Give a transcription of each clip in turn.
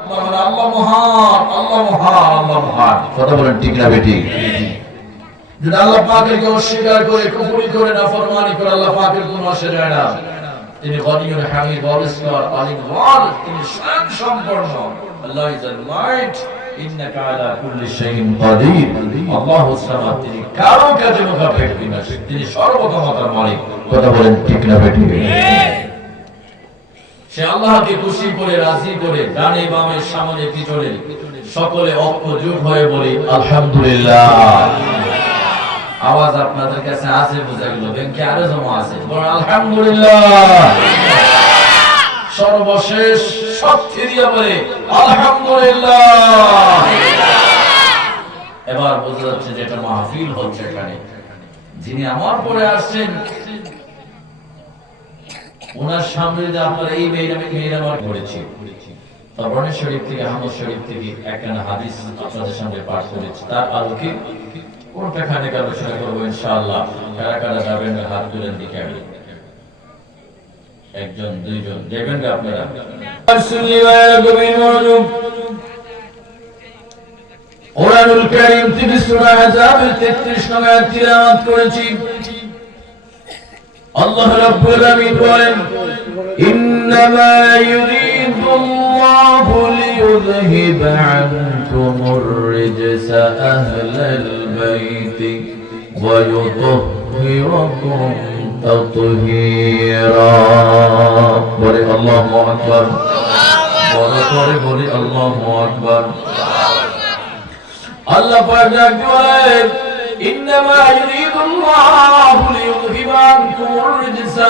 আল্লাহ মহান, আল্লাহ মহান, আল্লাহ মহান। কথা বলেন ঠিক না বেঠিক? যদি আল্লাহ পাকেরকে অস্বীকার করে, কুফরি করে, নাফরমানি করে আল্লাহ পাকের কোনো আসে যায় না। তিনি গনিয়ুল হামিদ, ওয়ারিসকার, আলিম ওয়াল, তিনি স্বয়ং সম্পূর্ণ। আল্লাহ ইজ আল-মাইট, ইন্নাকা আলা কুল্লি শাইইন কাদির। আল্লাহু সামাদ, তিনি কারো কাজে মুখাপেক্ষী বিনাশী, তিনি সর্বক্ষমতার মালিক। কথা বলেন ঠিক না বেঠিক? সে আল্লাহকে খুশি করে, রাজি করে, ডানে বামে সামনে পিছনে সকলে ঐক্যজোট হয়ে বলি আলহামদুলিল্লাহ। আওয়াজ আপনাদের কাছে আছে, বোঝা গেল? ব্যাংকে আরো জমা আছে, বলেন আলহামদুলিল্লাহ। সর্বশেষ শক্তি দিয়ে বলে আলহামদুলিল্লাহ। এবার বোঝা যাচ্ছে যে এটা মাহফিল হচ্ছে। এখানে যিনি আমার পরে আসছেন ওনার সামনে যে আপনারা এই মেয়েরা আমার পড়েছি, তাবরানী শরীফ থেকে, আহমদ শরীফ থেকে একখানা হাদিস আপনাদের সামনে পাঠ করেছি। তার আলোকে কোনটা খানিক আলোচনা করবো ইনশাআল্লাহ। কারা কারা যাবেন হাত তুলেন দিকে। আমি একজন দুইজন যাবেন আপনারা? কোরআনুল কারীম থেকে সূরা আহজাবের 33 নং আয়াত তিলাওয়াত করেছি। আল্লাহ রাব্বুল আলামিন বলেন, ইন্নামা ইউরিদুল্লাহু লিইউযহিবা আনকুমুর রিজসা আহলাল বাইতি ওয়া ইউতাহহিরাকুম তাতহীরা। বলে আল্লাহু আকবার। বড় করে বলি আল্লাহু আকবার। আল্লাহ পাক বলেন, ইন্নামা ইউরিদুল্লাহু লিইউযহিবা আনকুমুর রিজসা।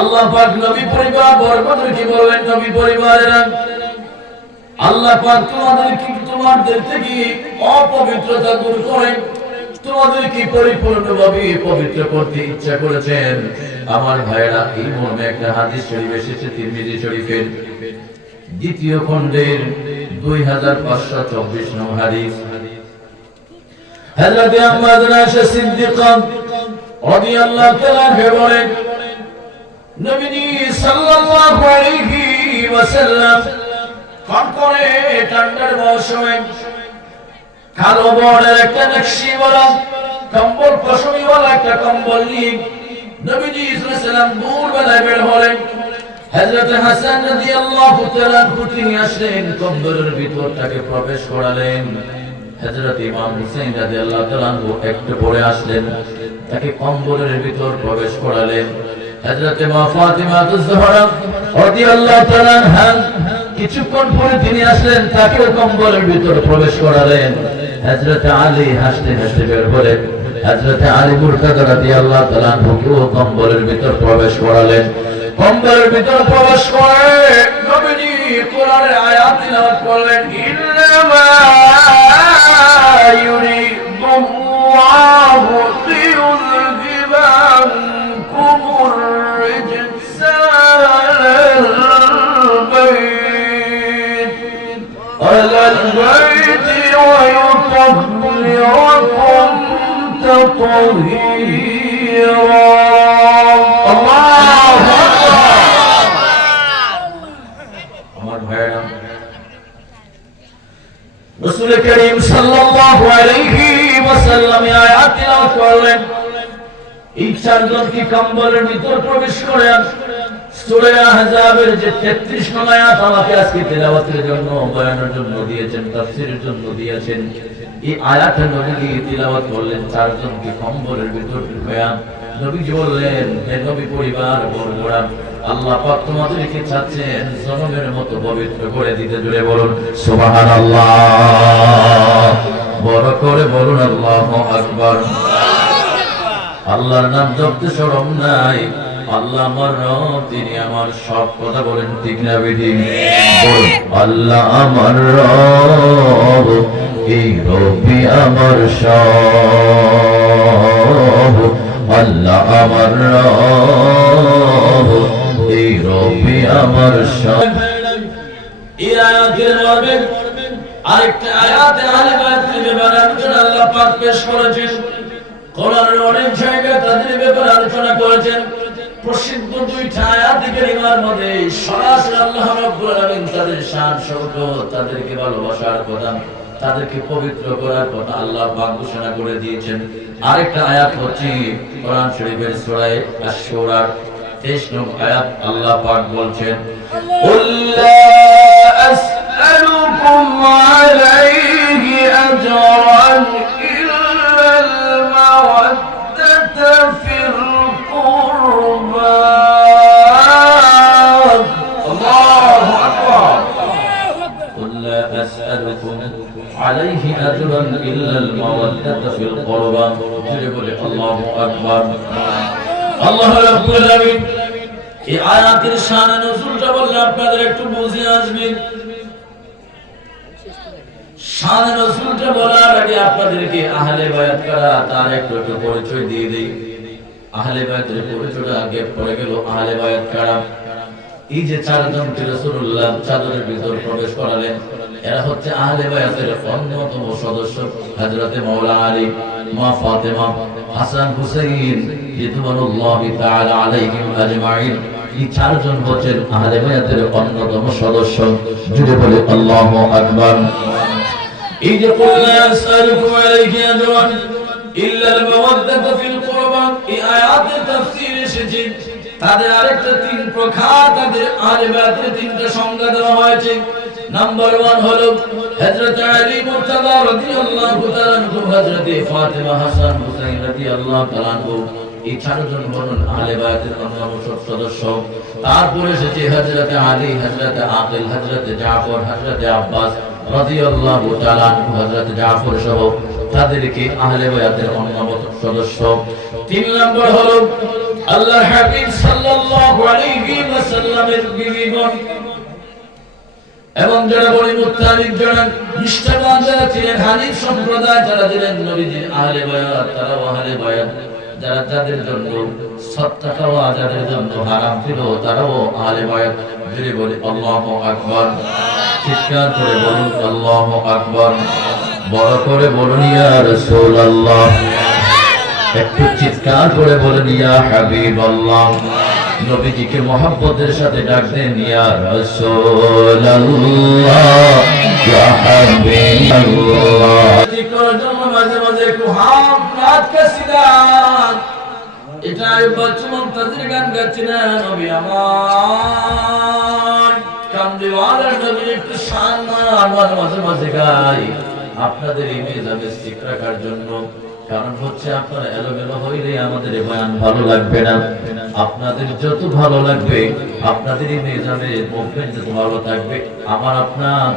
আল্লাহ পাক নবী পরিবার বরকতকে বলেন, নবী পরিবারেরা, আল্লাহ পাক তোমাদের থেকে অপবিত্রতা দূর করে তোমাদেরকে পরিপূর্ণভাবে পবিত্র করতে ইচ্ছা করেছেন। আমার ভাইরা, এই মর্মে একটা হাদিস শরীফ এসেছে তিরমিজি শরীফের দ্বিতীয় খণ্ডের 2524 নং হাদিস। হযরত আম্মা আয়েশা সিদ্দিকা রাদিয়াল্লাহু তাআলা আনহা বলেন, নবীজি সাল্লাল্লাহু আলাইহি ওয়াসাল্লাম কনকনে ঠান্ডার মৌসুমে কালো বর্ণের একটা নকশিওয়ালা কম্বল, পশমিওয়ালা একটা কম্বল নিয়ে নবীজি সাল্লাল্লাহু আলাইহি ওয়াসাল্লাম ভোরবেলায় বের হলেন। হযরত হাসান রাদিয়াল্লাহু তাআলা তিনি আসলেন, কম্বলের ভিতরটাকে প্রবেশ করালেন। হযরত ইমাম হুসাইন রাদিয়াল্লাহু তাআলা একটু পরে আসলেন, তাকে কম্বলের ভিতর প্রবেশ করালেন। হযরত মা ফাতিমা তুজ-জোহরা রাদিয়াল্লাহু তাআলা আনহা কিছুক্ষণ পরে তিনি আসলেন, তাকে কম্বলের ভিতর প্রবেশ করালেন। হযরত আলী হাসতে হাসতে বের হলেন। হযরত আলী মুরতাদা রাদিয়াল্লাহু তাআলা আনহুকে কম্বলের ভিতর প্রবেশ করালেন। কম্বলের ভিতর প্রবেশ করে নবীজি কোরআনের আয়াত তিলাওয়াত করলেন, ইন্নামা ইউরিদুল্লাহু লিইউযহিবা আনকুমুর রিজসা আলাল বাইতি ওয়া ইউতাহহিরাকুম তাতহীরা। রাসূল করিম সাল্লাল্লাহু আলাইহি ওয়াসাল্লাম আয়াত তিলাওয়াত করলেন। এই চারজন কি কম্বলের ভিতর প্রবেশ করেন। সূরা আহজাবের যে 33 নং আয়াত আমাকে আজকে তেলাওয়াতের জন্য, বয়ানের জন্য দিয়েছেন, তাফসীরের জন্য দিয়েছেন, এই আয়াতে নবী তিলাওয়াত করলেন। চারজন কি কম্বলের ভিতর ঢুকিয়া নবীজি বললেন, হে নবী পরিবার বর্গরা, আল্লাহ পাক তোমাদেরকে চাচ্ছেন জনমের মতো পবিত্র করে দিতে। জুড়ে বলুন সুবহানাল্লাহ। বড় করে বলুন আল্লাহু আকবার। আল্লাহর নাম জপতে শরম নাই। আল্লাহ আমার রব, তিনি আমার সব। কথা বলেন ঠিক না বেঠিক? বলুন আল্লাহ আমার রব, এই রবি আমার সব। আল্লাহ আমার রব, এই রবি আমার সব। এই আয়াতের মর্মে আরেকটা আয়াতে আহলে বাইতের ব্যাপারে আল্লাহ পাক পেশ করেছেন। কোরআনের অনেক জায়গায় তাদের ব্যাপারে আলোচনা করেছেন। প্রসিদ্ধ দুইটা আয়াত কারিমার মধ্যে সরাসরি আল্লাহ রাব্বুল আলামিন তাদের শান শওকত, তাদেরকে ভালোবাসার কথা, তাদেরকে পবিত্র করার কথা আল্লাহ পাক ঘোষণা করে দিয়েছেন। আরেকটা আয়াত হচ্ছে কোরআন শরীফের সূরা আশ-শূরা 23 নং আয়াত, আল্লাহ পাক বলছেন, কুল লা আসআলুকুম আলাইহি আজরান ইল্লাল মাওয়াদ্দাতা ফিল কুরবা। আল্লাহু আকবার। কুল লা আসআলুকুম আলাইহি আজরান ইল্লাল মাওয়াদ্দাতা ফিল কুরবা। জোরে বলে আল্লাহু আকবার। আল্লাহ রাব্বুল আলামিন এই আয়াতের শান নজুলটা বললে আপনাদের একটু বুঝে আসবে। শান নজুলটা বলার আগে আপনাদেরকে আহলে বায়াত কারা তার একটু পরিচয় দিয়ে দেই। আহলে বায়াতের পরিচয়টা আগে পড়ে গেল। আহলে বায়াত কারা? এই যে চারজনকে রাসূলুল্লাহ চাদরের ভিতর প্রবেশ করালেন, এরা হচ্ছে আহলে বায়াতের অন্যতম সদস্য। হযরতে মাওলানা আলী, মা ফাতেমা, হাসান, হুসাইন রিদওয়ানুল্লাহি তাআলা আলাইহিম আজমাইন, এই চারজন হচ্ছেন আহলে বায়াতের অন্যতম সদস্য। জুড়ে বলে আল্লাহু আকবার। এই যে কুল লা আসআলুকুম আলাইহি আজরান ইল্লাল মাওয়াদ্দাতা ফিল কুরবা, এই আয়াতের তাফসীর এসেছে তাদের আরেকটা তিন প্রকার, তাদের আহলে বায়াতের তিনটা সংজ্ঞা দেওয়া হয়েছে। নাম্বার 1 হলো হযরত আলী মুর্তজা রাদিয়াল্লাহু তাআলা আনহু, হযরত ফাতেমা, হাসান, হুসাইন রাদিয়াল্লাহু তাআলা আনহু, এই চারজন হলেন আহলে বায়াতের অন্যতম সদস্য। তারপরে এসেছে হযরত আলী, হযরত আকিল, হযরত জাফর, হযরত আব্বাস রাদিয়াল্লাহু তাআলা আনহু, হযরত জাফর সহ তাদেরকে আহলে বায়াতের অন্যতম সদস্য। 3 নম্বর হলো আল্লাহর হাবিব সাল্লাল্লাহু আলাইহি ওয়াসাল্লামের বিবিগণ এবং যারা বড় মুত্তাকিন, যারা নিষ্ঠাবান, যারা ছিলেন হানিফ সম্প্রদায়, যারা ছিলেন নবীজির আহলে বায়াত, তারা আহলে বায়াত। যারা যাদের জন্য সদকা খাওয়া যাদের জন্য হারাম ছিল, তারাও আহলে বায়াত। জোরে বলে আল্লাহু আকবার। চিৎকার করে বলুন আল্লাহু আকবার। বড় করে বলুন ইয়া রাসূলুল্লাহ। একটু চিৎকার করে বলুন ইয়া হাবিবাল্লাহ। নবীজিকে মহব্বতের সাথে ডাক দেন ইয়া রাসূলুল্লাহ, ইয়া হাবিবাল্লাহ। জিকর জন্য মাঝে মাঝে একটু হাম নাত কাসিদান, এটা বাচ্চা মুনতাজির গান গাচ্ছি না, নবী আমার কামলিওয়ালা নবীর একটু শান আমার মাঝে মাঝে গাই আপনাদের ইমেজ আমি ঠিক রাখার জন্য। কারণ হচ্ছে আপনারা এলোমেলো হইলে আমাদের বয়ান ভালো লাগবে না। আপনাদের যত ভালো লাগবে, আপনাদের ইমেজ আমি মুভমেন্ট যত ভালো থাকবে, আমার আপনার